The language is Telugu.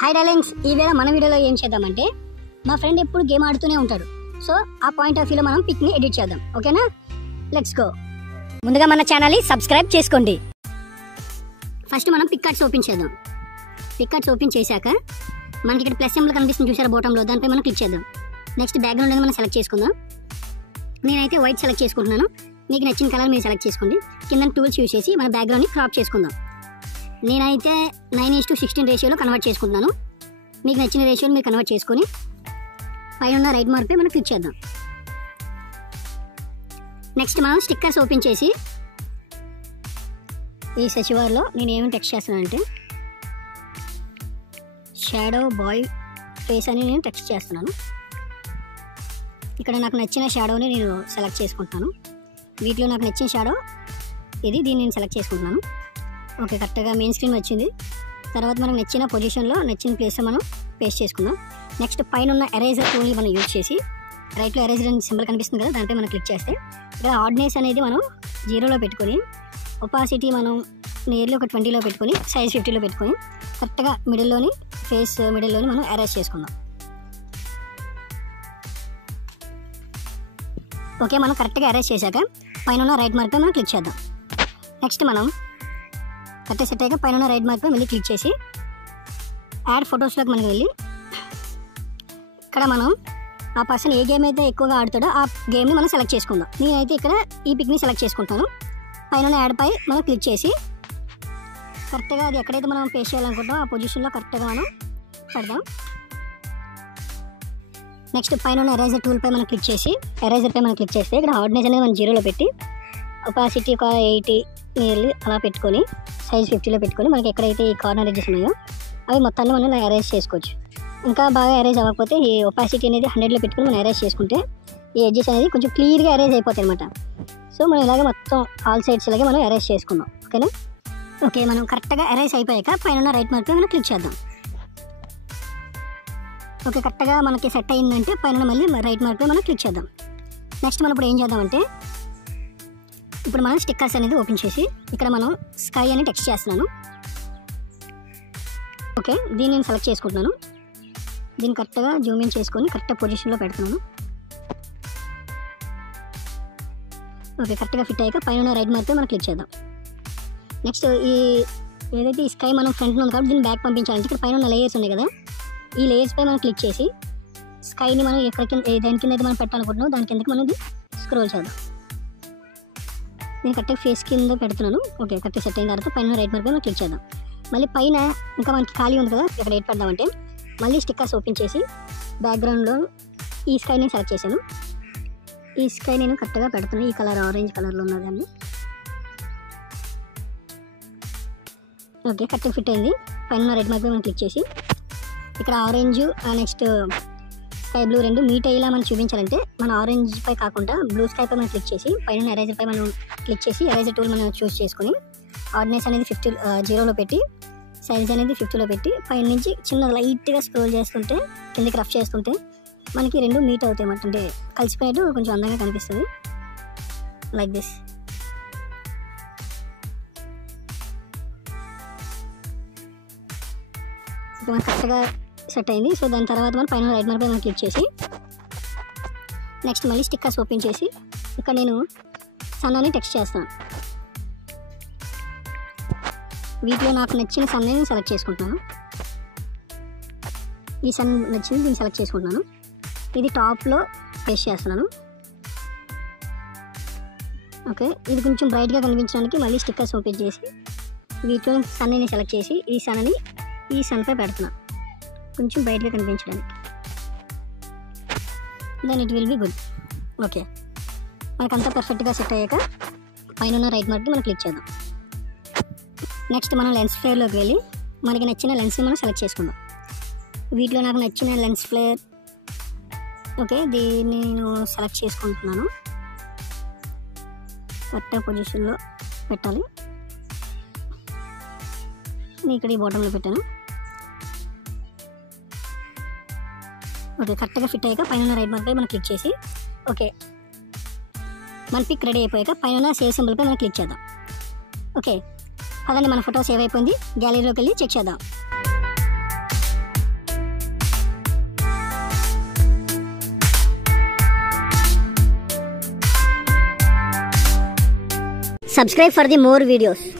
హాయ్ డార్లింగ్స్, ఈవేళ మన వీడియోలో ఏం చేద్దామంటే మా ఫ్రెండ్ ఎప్పుడు గేమ్ ఆడుతూనే ఉంటాడు. సో ఆ పాయింట్ ఆఫ్ వ్యూలో మనం పిక్ని ఎడిట్ చేద్దాం. ఓకేనా, లెట్స్ గో. ముందుగా మన ఛానల్ని సబ్స్క్రైబ్ చేసుకోండి. ఫస్ట్ మనం పిక్ కార్డ్స్ ఓపెన్ చేద్దాం. పిక్ కార్డ్స్ ఓపెన్ చేశాక మనకి ఇక్కడ ప్లస్ సింబల్ కనిపిస్తుంది చూసారా బాటంలో, దానిపై మనం క్లిక్ చేద్దాం. నెక్స్ట్ బ్యాక్గ్రౌండ్ అనేది మనం సెలెక్ట్ చేసుకుందాం. నేనైతే వైట్ సెలెక్ట్ చేసుకుంటున్నాను. మీకు నచ్చిన కలర్ మీరు సెలెక్ట్ చేసుకోండి. కింద టూల్స్ యూజ్ చేసి మన బ్యాక్గ్రౌండ్ని క్రాప్ చేసుకుందాం. నేనైతే 9:16 రేషియోలో కన్వర్ట్ చేసుకుంటున్నాను. మీకు నచ్చిన రేషియోని మీరు కన్వర్ట్ చేసుకొని పైన ఉన్న రైట్ మార్క్పై మనం క్లిక్ చేద్దాం. నెక్స్ట్ మనం స్టిక్కర్స్ ఓపెన్ చేసి ఈ సెర్చ్ బార్లో నేను ఏమేమి టెక్స్ట్ చేస్తున్నానంటే షాడో బాయ్ ఫేస్ అని నేను టెక్స్ట్ చేస్తున్నాను. ఇక్కడ నాకు నచ్చిన షాడోని నేను సెలెక్ట్ చేసుకుంటున్నాను. వీటిలో నాకు నచ్చిన షాడో దీన్ని నేను సెలెక్ట్ చేసుకుంటున్నాను. ఓకే, కరెక్ట్గా మెయిన్ స్క్రీన్ వచ్చింది. తర్వాత మనకు నచ్చిన పొజిషన్లో నచ్చిన ప్లేస్లో మనం పేస్ట్ చేసుకుందాం. నెక్స్ట్ పైన ఉన్న ఎరేజర్ టూల్ని మనం యూజ్ చేసి రైట్లో ఎరేజర్ అని సింబల్ కనిపిస్తుంది కదా, దానిపై మనం క్లిక్ చేస్తే ఇక్కడ హార్డ్నెస్ అనేది మనం 0లో పెట్టుకొని ఒపాసిటీ మనం నియర్లీ ఒక 20లో పెట్టుకొని సైజ్ 50లో పెట్టుకొని కరెక్ట్గా మిడిల్లోని ఫేస్ మిడిల్లోని మనం ఎరేజ్ చేసుకుందాం. ఓకే, మనం కరెక్ట్గా ఎరేజ్ చేశాక పైన ఉన్న రైట్ మార్క్పై మనం క్లిక్ చేద్దాం. నెక్స్ట్ మనం కరెక్ట్ సెట్ అయ్యాక పైన రైట్ మార్క్పై మళ్ళీ క్లిక్ చేసి యాడ్ ఫొటోస్లోకి మనకి వెళ్ళి ఇక్కడ మనం ఆ పర్సన్ ఏ గేమ్ అయితే ఎక్కువగా ఆడుతాడో ఆ గేమ్ని మనం సెలెక్ట్ చేసుకుందాం. నేనైతే ఇక్కడ ఈ పిక్ని సెలెక్ట్ చేసుకుంటాను. పైన యాడ్పై మనం క్లిక్ చేసి కరెక్ట్గా అది ఎక్కడైతే మనం పేస్ట్ చేయాలనుకుంటామో ఆ పొజిషన్లో కరెక్ట్గా మనం పెడదాం. నెక్స్ట్ పైన ఎరేజర్ టూల్పై మనం క్లిక్ చేసి ఎరేజర్పై మనం క్లిక్ చేస్తే ఇక్కడ హార్డ్నెస్ అనేది మనం 0లో పెట్టి ఒపాసిటీ ఒక 80 నియర్లీ అలా పెట్టుకొని సైజ్ 50లో పెట్టుకొని మనకి ఎక్కడైతే ఈ కార్నర్ ఎడ్జెస్ ఉన్నాయో అవి మొత్తాన్ని మనం ఎరేజ్ చేసుకోవచ్చు. ఇంకా బాగా ఎరేజ్ అవ్వకపోతే ఈ ఒపాసిటీ అనేది 100లో పెట్టుకొని మనం ఎరేజ్ చేసుకుంటే ఈ ఎడ్జెస్ అనేది కొంచెం క్లియర్గా ఎరేజ్ అయిపోతాయి అనమాట. సో మనం ఇలాగే మొత్తం ఆల్ సైడ్స్ ఇలాగే మనం ఎరేజ్ చేసుకుందాం. ఓకేనా. ఓకే, మనం కరెక్ట్గా ఎరేజ్ అయిపోయాక పైన రైట్ మార్క్పై మనం క్లిక్ చేద్దాం. ఓకే, కరెక్ట్గా మనకి సెట్ అయిందంటే పైన మళ్ళీ రైట్ మార్క్పై మనం క్లిక్ చేద్దాం. నెక్స్ట్ మనం ఇప్పుడు ఏం చేద్దామంటే ఇప్పుడు మనం స్టిక్కర్స్ అనేది ఓపెన్ చేసి ఇక్కడ మనం స్కై అని టెక్స్ట్ చేస్తున్నాను. ఓకే, దీన్ని నేను సెలెక్ట్ చేసుకుంటున్నాను. దీన్ని కరెక్ట్గా జూమ్ ఇన్ చేసుకొని కరెక్ట్ పొజిషన్లో పెడుతున్నాను. ఓకే, కరెక్ట్గా ఫిట్ అయ్యాక పైన రైట్ మార్క్పై మనం క్లిక్ చేద్దాం. నెక్స్ట్ ఏదైతే ఈ స్కై మనం ఫ్రంట్లో ఉంది కాబట్టి దీన్ని బ్యాక్ పంపించాలంటే ఇక్కడ పైన ఉన్న లేయర్స్ ఉన్నాయి కదా, ఈ లేయర్స్పై మనం క్లిక్ చేసి స్కైని మనం దేని కింద అయితే మనం పెట్టాలనుకుంటున్నాం దాని కిందకి మనం స్క్రోల్ చేద్దాం. నేను కరెక్ట్గా ఫేస్ కింద పెడుతున్నాను. ఓకే, కరెక్ట్గా సెట్ అయిన తర్వాత పైన రైట్ మార్క్పై మనం క్లిక్ చేద్దాం. మళ్ళీ పైన ఇంకా మనకి ఖాళీ ఉంది కదా, ఇక్కడ ఏం పెడదామంటే మళ్ళీ స్టిక్కర్స్ ఓపెన్ చేసి బ్యాక్గ్రౌండ్లో ఈ స్కైని సెలెక్ట్ చేశాను. ఈ స్కై నేను కరెక్ట్గా పెడుతున్నాను. ఈ కలర్ ఆరెంజ్ కలర్లో ఉన్నదాన్ని. ఓకే, కరెక్ట్గా ఫిట్ అయింది. పైన రైట్ మార్క్పై మనం క్లిక్ చేసి ఇక్కడ ఆరెంజ్ నెక్స్ట్ స్కై బ్లూ రెండు మీట్ అయ్యేలా మనం చూపించాలంటే మన ఆరెంజ్ పై కాకుండా బ్లూ స్కై పై మనం క్లిక్ చేసి పైన ఎరేజర్ పై మనం క్లిక్ చేసి ఎరేజర్ టూల్ మనం చూస్ చేసుకొని హార్డ్నెస్ అనేది 0లో పెట్టి సైజ్ అనేది 50లో పెట్టి పైన నుంచి చిన్న లైట్గా స్క్రోల్ చేస్తుంటే కిందకి రఫ్ చేస్తుంటే మనకి రెండు మీట్ అవుతాయి అన్నమాట. అంటే కలిసిపోయినట్టు కొంచెం అందంగా కనిపిస్తుంది. Like this. ఇప్పుడు మనకు కరెక్ట్గా సెట్ అయింది. సో దాని తర్వాత మనం పైన రైట్ మార్క్పై మనం క్లిక్ చేసి నెక్స్ట్ మళ్ళీ స్టిక్కర్స్ ఓపెన్ చేసి ఇక్కడ నేను సన్ అని టెక్స్ట్ చేస్తాను. వీటిలో నాకు నచ్చిన సన్ నేను సెలెక్ట్ చేసుకుంటున్నాను. ఈ సన్ నచ్చింది దీన్ని సెలెక్ట్ చేసుకుంటున్నాను. ఇది టాప్లో పేస్ట్ చేస్తున్నాను. ఓకే, ఇది కొంచెం బ్రైట్గా కనిపించడానికి మళ్ళీ స్టిక్కర్స్ ఓపెన్ చేసి వీటిలో సన్ని సెలెక్ట్ చేసి ఈ సన్ని ఈ సన్పై పెడుతున్నాను కొంచెం బ్రైట్గా కనిపించడానికి. Then it will be good. Okay, మనకంతా పర్ఫెక్ట్గా సెట్ అయ్యాక పైన రైట్ మార్క్కి మనం క్లిక్ చేద్దాం. నెక్స్ట్ మనం లెన్స్ ఫ్లేయర్లోకి వెళ్ళి మనకి నచ్చిన లెన్స్ని మనం సెలెక్ట్ చేసుకుందాం. వీటిలో నాకు నచ్చిన లెన్స్ ఫ్లేయర్ ఓకే దీన్ని నేను సెలెక్ట్ చేసుకుంటున్నాను. కరెక్ట్ పొజిషన్లో పెట్టాలి. నేను ఇక్కడ ఈ బాటంలో పెట్టాను. ఓకే, కరెక్ట్గా ఫిట్ అయ్యాక పైన రైట్ మార్క్పై మనం క్లిక్ చేసి ఓకే మన పిక్ రెడీ అయిపోయాక పైన సేవ్ సింబల్పై మనం క్లిక్ చేద్దాం. ఓకే, అదండి మన ఫోటో సేవ్ అయిపోయింది. గ్యాలరీలోకి వెళ్ళి చెక్ చేద్దాం. subscribe for the more videos.